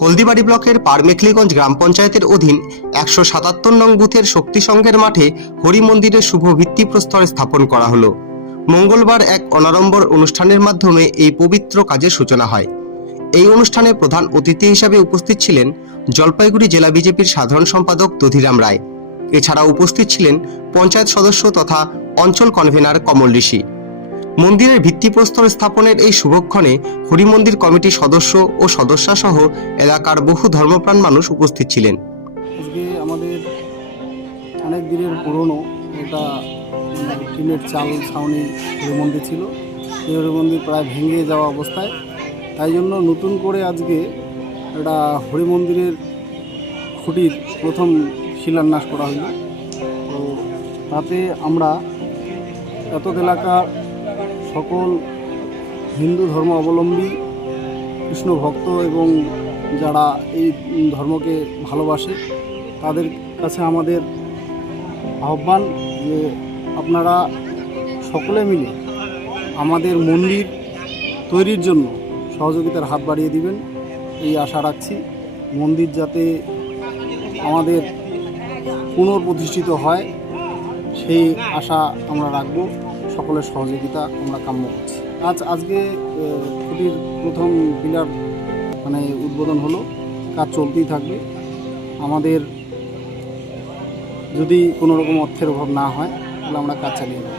হলদিবাড়ি ব্লকের পারমেখলিগঞ্জ গ্রাম পঞ্চায়েতের অধীন একশো সাতাত্তর নং বুথের শক্তি সংঘের মাঠে হরি মন্দিরের শুভ ভিত্তিপ্রস্তর স্থাপন করা হলো। মঙ্গলবার এক অনাড়ম্বর অনুষ্ঠানের মাধ্যমে এই পবিত্র কাজের সূচনা হয়। এই অনুষ্ঠানে প্রধান অতিথি হিসাবে উপস্থিত ছিলেন জলপাইগুড়ি জেলা বিজেপির সাধারণ সম্পাদক দধিরাম রায়। এছাড়া উপস্থিত ছিলেন পঞ্চায়েত সদস্য তথা অঞ্চল কনভেনার কমল ঋষি। মন্দিরের ভিত্তিপ্রস্তর স্থাপনের এই শুভক্ষণে হরিমন্দির কমিটির সদস্য ও সদস্যা সহ এলাকার বহু ধর্মপ্রাণ মানুষ উপস্থিত ছিলেন। আজকে আমাদের অনেক দিনের পুরনো এটা টিনের চাল ছাউনি হরি মন্দির ছিল। সেই হরি মন্দির প্রায় ভেঙে যাওয়া অবস্থায়। তাই জন্য নতুন করে আজকে একটা হরি মন্দিরের খুঁটির প্রথম শিলান্যাস করা হইল তো তাতে আমরা এত এলাকার সকল হিন্দু ধর্ম অবলম্বী কৃষ্ণ ভক্ত এবং যারা এই ধর্মকে ভালোবাসে, তাদের কাছে আমাদের আহ্বান যে আপনারা সকলে মিলে আমাদের মন্দির তৈরির জন্য সহযোগিতার হাত বাড়িয়ে দিবেন। এই আশা রাখছি মন্দির যাতে আমাদের পুনর্প্রতিষ্ঠিত হয়, সেই আশা আমরা রাখব। সকলের সহযোগিতা আমরা কাম্য করছি। আজ, আজকে খুঁটির প্রথম পিলার মানে উদ্বোধন হলো। কাজ চলতেই থাকবে। আমাদের যদি কোনো রকম অর্থের অভাব না হয়, তাহলে আমরা কাজ চালিয়ে যাব